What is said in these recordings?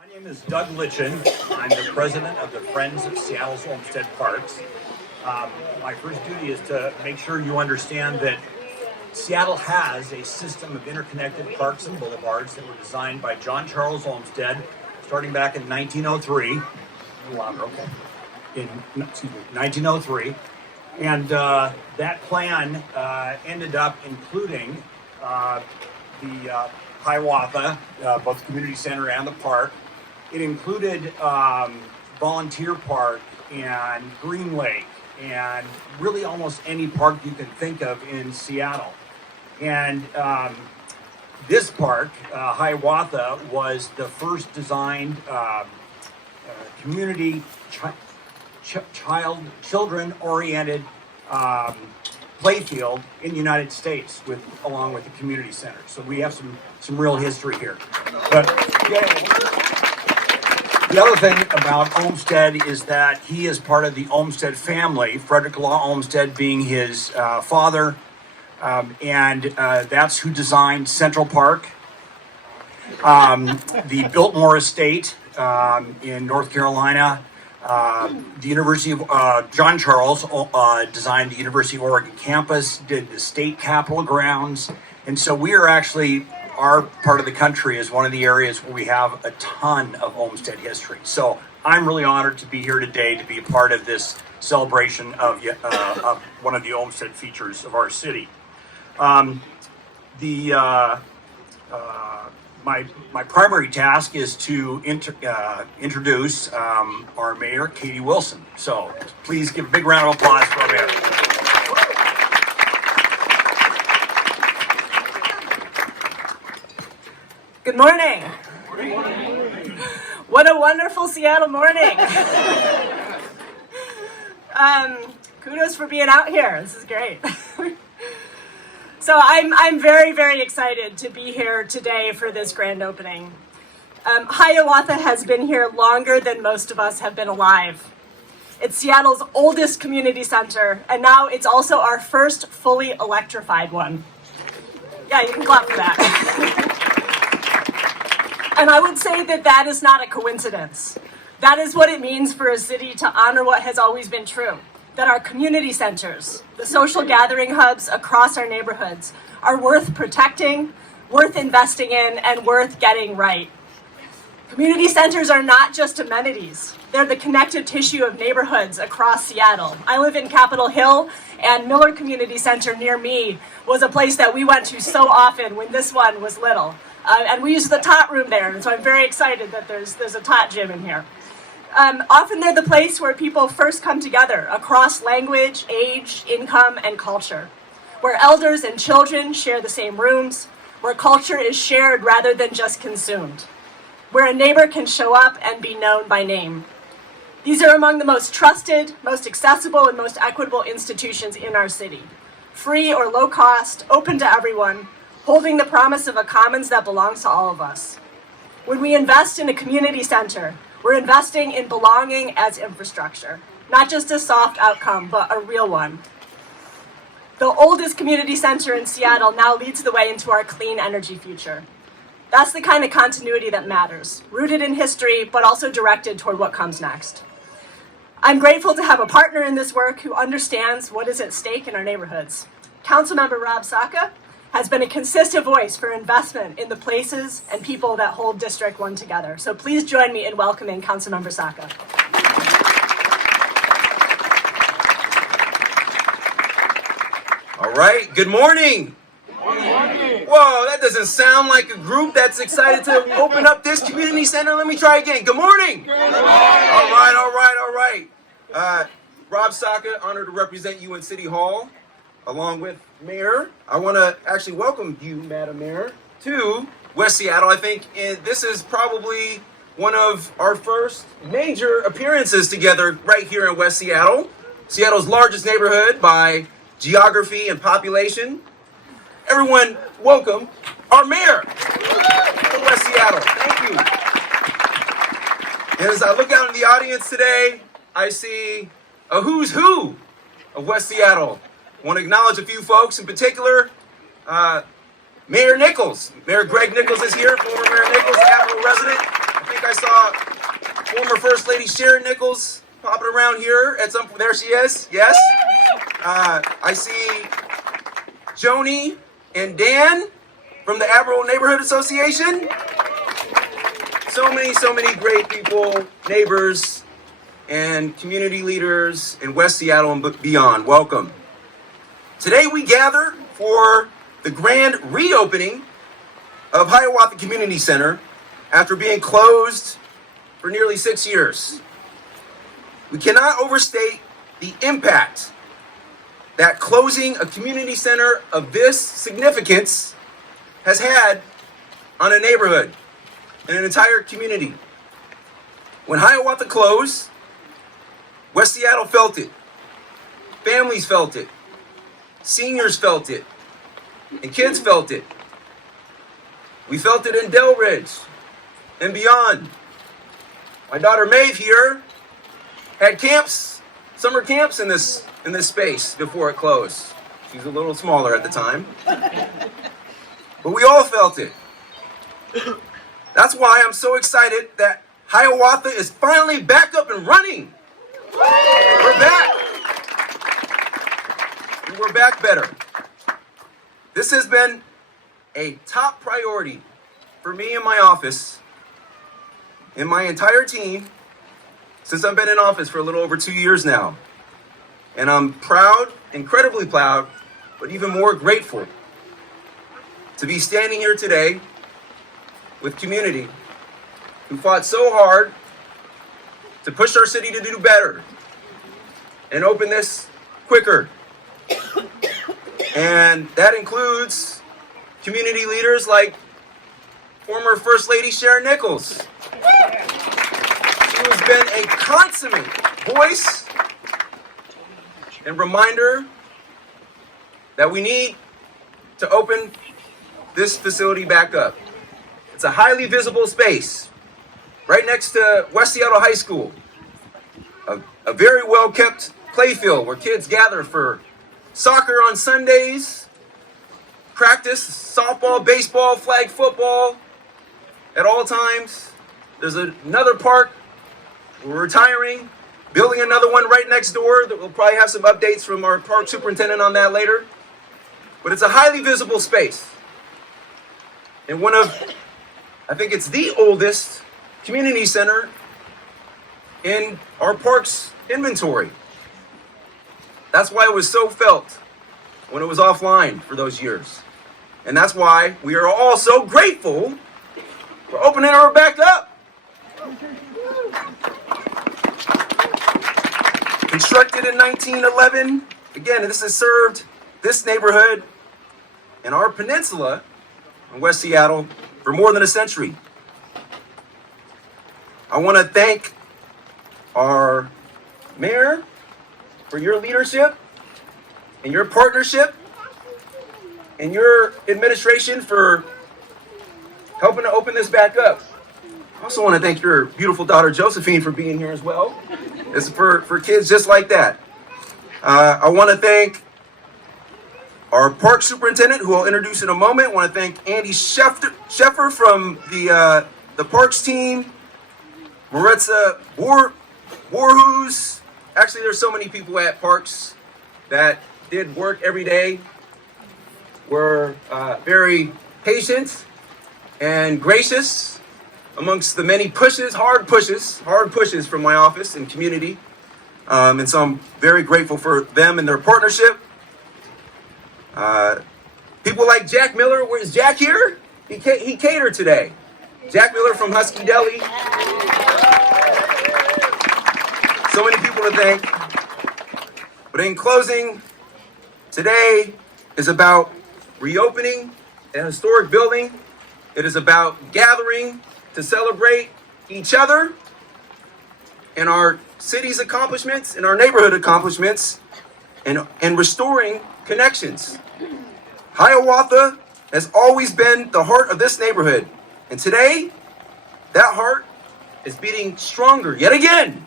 My name is Doug Litchin. I'm the president of the Friends of Seattle's Olmsted Parks. My first duty is to make sure you understand that Seattle has a system of interconnected parks and boulevards that were designed by John Charles Olmsted starting back in 1903. A little louder, okay. In 1903. And that plan ended up including the Hiawatha, both the community center and the park. It included Volunteer Park and Green Lake and really almost any park you can think of in Seattle. And this park, Hiawatha, was the first designed community children-oriented playfield in the United States, along with the community center. So we have some real history here. But the other thing about Olmsted is that he is part of the Olmsted family, Frederick Law Olmsted being his father, and that's who designed Central Park, the Biltmore Estate in North Carolina. The University of John Charles designed the University of Oregon campus, did the state capitol grounds, and so we are actually, our part of the country is one of the areas where we have a ton of Olmsted history. So I'm really honored to be here today to be a part of this celebration of one of the Olmsted features of our city. My primary task is to introduce our mayor, Katie Wilson. So please give a big round of applause for our mayor. Good morning. Good morning. What a wonderful Seattle morning. Kudos for being out here. This is great. So I'm very, very excited to be here today for this grand opening. Hiawatha has been here longer than most of us have been alive. It's Seattle's oldest community center, and now it's also our first fully electrified one. Yeah, you can clap for that. And I would say that is not a coincidence. That is what it means for a city to honor what has always been true. That our community centers, the social gathering hubs across our neighborhoods, are worth protecting, worth investing in, and worth getting right. Community centers are not just amenities. They're the connective tissue of neighborhoods across Seattle. I live in Capitol Hill, and Miller Community Center near me was a place that we went to so often when this one was little. And we used the tot room there, and so I'm very excited that there's a tot gym in here. Often they're the place where people first come together across language, age, income, and culture, where elders and children share the same rooms, where culture is shared rather than just consumed, where a neighbor can show up and be known by name. These are among the most trusted, most accessible, and most equitable institutions in our city. Free or low cost, open to everyone, holding the promise of a commons that belongs to all of us. When we invest in a community center, we're investing in belonging as infrastructure, not just a soft outcome, but a real one. The oldest community center in Seattle now leads the way into our clean energy future. That's the kind of continuity that matters, rooted in history, but also directed toward what comes next. I'm grateful to have a partner in this work who understands what is at stake in our neighborhoods. Councilmember Rob Saka has been a consistent voice for investment in the places and people that hold District 1 together. So please join me in welcoming Councilmember Saka. All right, good morning. Good morning. Whoa, that doesn't sound like a group that's excited to open up this community center. Let me try again. Good morning. Good morning. All right. Rob Saka, honored to represent you in City Hall, along with Mayor. I want to actually welcome you, Madam Mayor, to West Seattle. I think this is probably one of our first major appearances together right here in West Seattle, Seattle's largest neighborhood by geography and population. Everyone, welcome our mayor to West Seattle. Thank you. And as I look out in the audience today, I see a who's who of West Seattle. I want to acknowledge a few folks, in particular, Mayor Nichols. Mayor Greg Nichols is here, former Mayor Nichols, Capitol resident. I think I saw First Lady Sharon Nichols popping around here at some. There she is. Yes. I see Joni and Dan from the Aberdeen Neighborhood Association. So many great people, neighbors, and community leaders in West Seattle and beyond. Welcome. Today we gather for the grand reopening of Hiawatha Community Center after being closed for nearly 6 years. We cannot overstate the impact that closing a community center of this significance has had on a neighborhood and an entire community. When Hiawatha closed, West Seattle felt it. Families felt it. Seniors felt it. And kids felt it. We felt it in Delridge and beyond. My daughter Maeve here had camps, summer camps in this space before it closed. She was a little smaller at the time. But we all felt it. That's why I'm so excited that Hiawatha is finally back up and running. We're back. And we're back better. This has been a top priority for me and my office and my entire team since I've been in office for a little over 2 years now. And I'm proud, incredibly proud, but even more grateful to be standing here today with community who fought so hard to push our city to do better and open this quicker. And that includes community leaders like former First Lady Sharon Nichols, who has been a consummate voice and reminder that we need to open this facility back up. It's a highly visible space right next to West Seattle High School, a very well-kept playfield where kids gather for soccer on Sundays, practice softball, baseball, flag football at all times. There's another park. We're retiring, building another one right next door that we'll probably have some updates from our park superintendent on that later. But it's a highly visible space. And I think it's the oldest community center in our park's inventory. That's why it was so felt when it was offline for those years. And that's why we are all so grateful for opening her back up. Constructed in 1911, again, this has served this neighborhood and our peninsula in West Seattle for more than a century. I want to thank our mayor for your leadership and your partnership and your administration for helping to open this back up. I also want to thank your beautiful daughter Josephine for being here as well. It's for kids just like that. I want to thank our park superintendent, who I'll introduce in a moment. I want to thank Andy Sheffer from the parks team, Maritza Warhus. Actually, there's so many people at parks that did work every day, were very patient and gracious amongst the many hard pushes from my office and community. And so I'm very grateful for them and their partnership. People like Jack Miller. Where's Jack here? He catered today. Jack Miller from Husky Deli. So many people to thank. But in closing, today is about reopening a historic building. It is about gathering to celebrate each other and our city's accomplishments and our neighborhood accomplishments and restoring connections. Hiawatha has always been the heart of this neighborhood. And today, that heart is beating stronger yet again.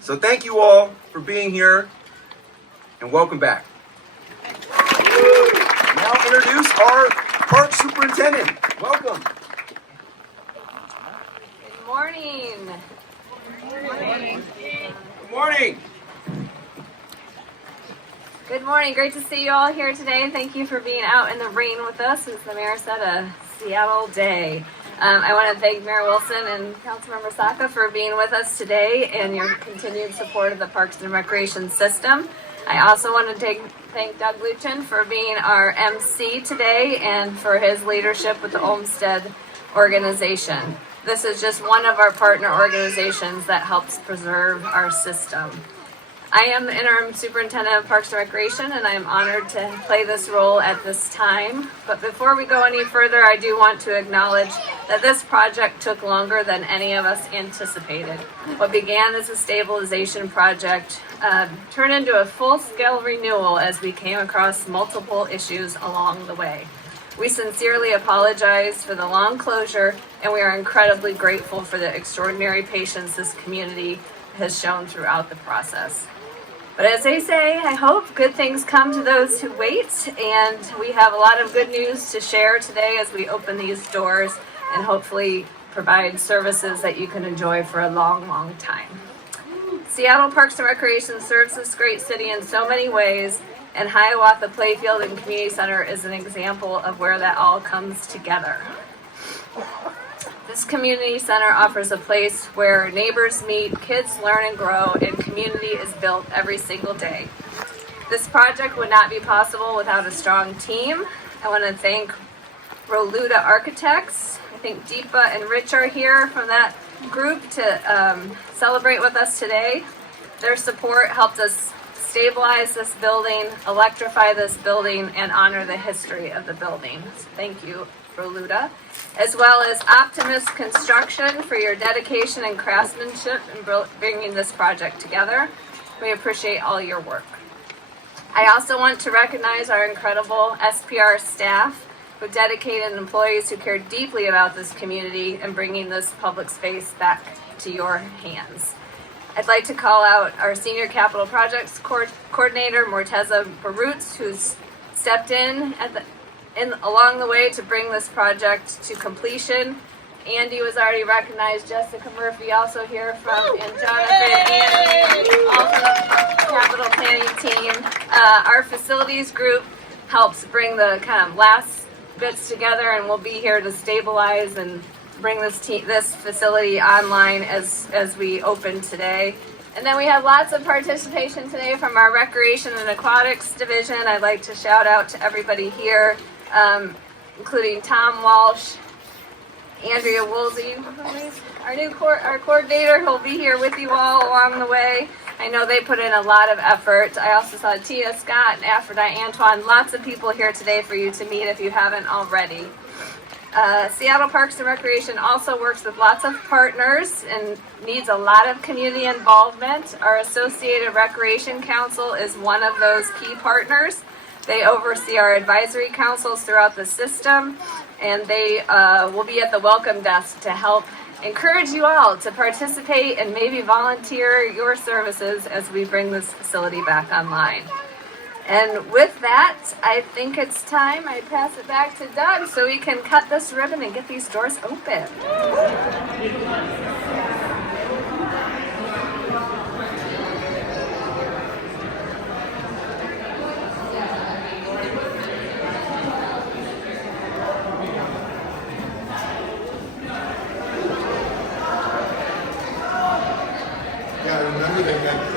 So thank you all for being here and welcome back. Now introduce our park superintendent. Welcome. Good morning. Good morning. Good morning. Great to see you all here today. Thank you for being out in the rain with us. As the mayor said, a Seattle day. I want to thank Mayor Wilson and Councilmember Saka for being with us today and your continued support of the Parks and Recreation system. I also want to thank Doug Luchin for being our MC today and for his leadership with the Olmsted organization. This is just one of our partner organizations that helps preserve our system. I am the interim superintendent of Parks and Recreation, and I am honored to play this role at this time. But before we go any further, I do want to acknowledge that this project took longer than any of us anticipated. What began as a stabilization project turned into a full-scale renewal as we came across multiple issues along the way. We sincerely apologize for the long closure, and we are incredibly grateful for the extraordinary patience this community has shown throughout the process. But as they say, I hope good things come to those who wait, and we have a lot of good news to share today as we open these doors and hopefully provide services that you can enjoy for a long, long time. Seattle Parks and Recreation serves this great city in so many ways, and Hiawatha Playfield and Community Center is an example of where that all comes together. This community center offers a place where neighbors meet, kids learn and grow, and community is built every single day. This project would not be possible without a strong team. I want to thank Roluda Architects. I think Deepa and Rich are here from that group to celebrate with us today. Their support helped us stabilize this building, electrify this building, and honor the history of the building. So thank you, Roluda, as well as Optimus Construction for your dedication and craftsmanship in bringing this project together. We appreciate all your work. I also want to recognize our incredible SPR staff with dedicated employees who care deeply about this community and bringing this public space back to your hands. I'd like to call out our Senior Capital Projects Coordinator, Morteza Barutz, who's stepped in along the way to bring this project to completion. Andy was already recognized, Jessica Murphy also here from, and Jonathan, Andy, all from the capital planning team. Our facilities group helps bring the kind of last bits together, and we'll be here to stabilize and bring this facility online as we open today. And then we have lots of participation today from our Recreation and Aquatics Division. I'd like to shout out to everybody here, including Tom Walsh, Andrea Woolsey, our coordinator, who'll be here with you all along the way. I know they put in a lot of effort. I also saw Tia Scott and Aphrodite Antoine, lots of people here today for you to meet if you haven't already. Seattle Parks and Recreation also works with lots of partners and needs a lot of community involvement. Our Associated Recreation Council is one of those key partners. They oversee our advisory councils throughout the system, and they will be at the welcome desk to help encourage you all to participate and maybe volunteer your services as we bring this facility back online. And with that, I think it's time I pass it back to Doug so we can cut this ribbon and get these doors open. Yeah, remember they got